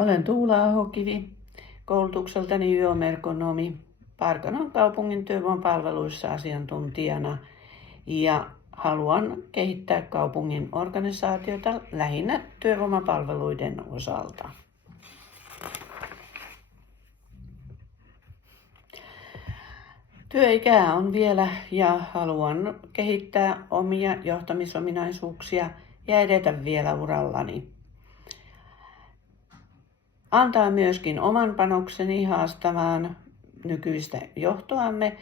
Olen Tuula Ahokivi, koulutukseltani yömerkonomi, Parkanon kaupungin työvoimapalveluissa asiantuntijana ja haluan kehittää kaupungin organisaatiota lähinnä työvoimapalveluiden osalta. Työikää on vielä ja haluan kehittää omia johtamisominaisuuksia ja edetä vielä urallani. Antaa myöskin oman panokseni haastamaan nykyistä johtoamme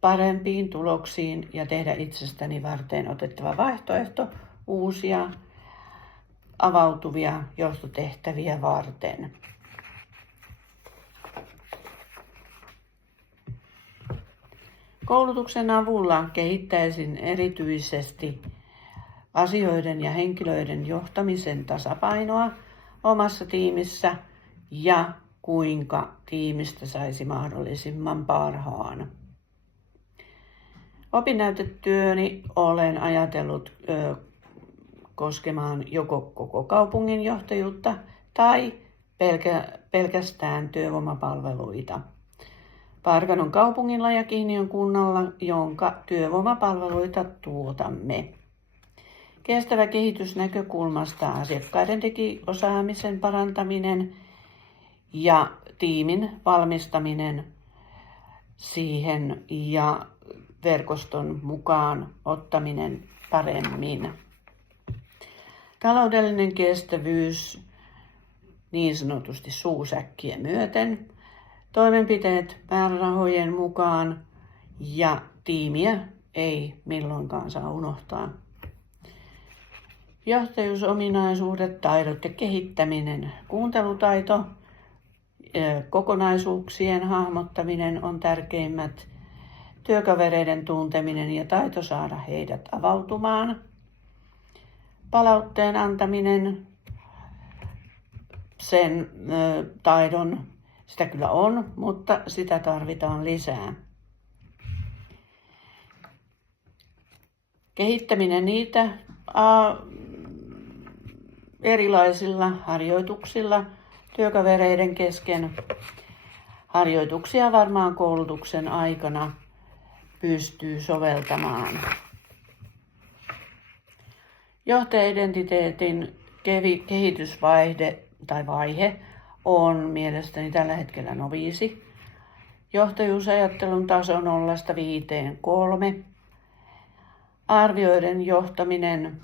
parempiin tuloksiin ja tehdä itsestäni varten otettava vaihtoehto uusia avautuvia johtotehtäviä varten. Koulutuksen avulla kehittäisin erityisesti asioiden ja henkilöiden johtamisen tasapainoa omassa tiimissä ja kuinka tiimistä saisi mahdollisimman parhaan. Opinnäytetyöni olen ajatellut koskemaan joko koko kaupungin johtajuutta tai pelkästään työvoimapalveluita. Parkanon kaupungilla ja Kihniön kunnalla, jonka työvoimapalveluita tuotamme. Kestävä kehitys näkökulmasta asiakkaiden digiosaamisen parantaminen ja tiimin valmistaminen siihen ja verkoston mukaan ottaminen paremmin. Taloudellinen kestävyys niin sanotusti suusäkkiä myöten, toimenpiteet määrärahojen mukaan ja tiimiä ei milloinkaan saa unohtaa. Johtajuusominaisuudet, taidot ja kehittäminen, kuuntelutaito, kokonaisuuksien hahmottaminen on tärkeimmät, työkavereiden tunteminen ja taito saada heidät avautumaan, palautteen antaminen, sen taidon, sitä kyllä on, mutta sitä tarvitaan lisää. Kehittäminen niitä erilaisilla harjoituksilla työkavereiden kesken. Harjoituksia varmaan koulutuksen aikana pystyy soveltamaan. Johtajaidentiteetin kehitysvaihe on mielestäni tällä hetkellä noviisi. Johtajuusajattelun taso 0–5–3. Arvioiden johtaminen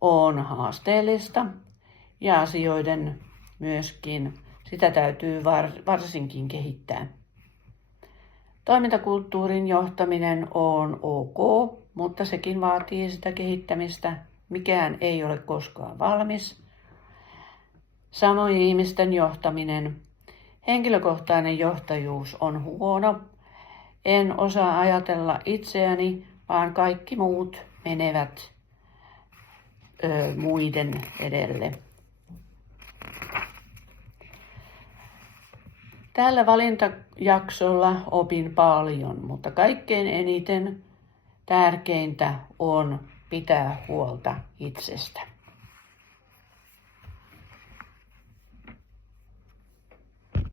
on haasteellista ja asioiden myöskin sitä täytyy varsinkin kehittää. Toimintakulttuurin johtaminen on ok, mutta sekin vaatii sitä kehittämistä. Mikään ei ole koskaan valmis. Samoin ihmisten johtaminen. Henkilökohtainen johtajuus on huono. En osaa ajatella itseäni, vaan kaikki muut menevät muiden edelle. Tällä valintajaksolla opin paljon, mutta kaikkein eniten tärkeintä on pitää huolta itsestä.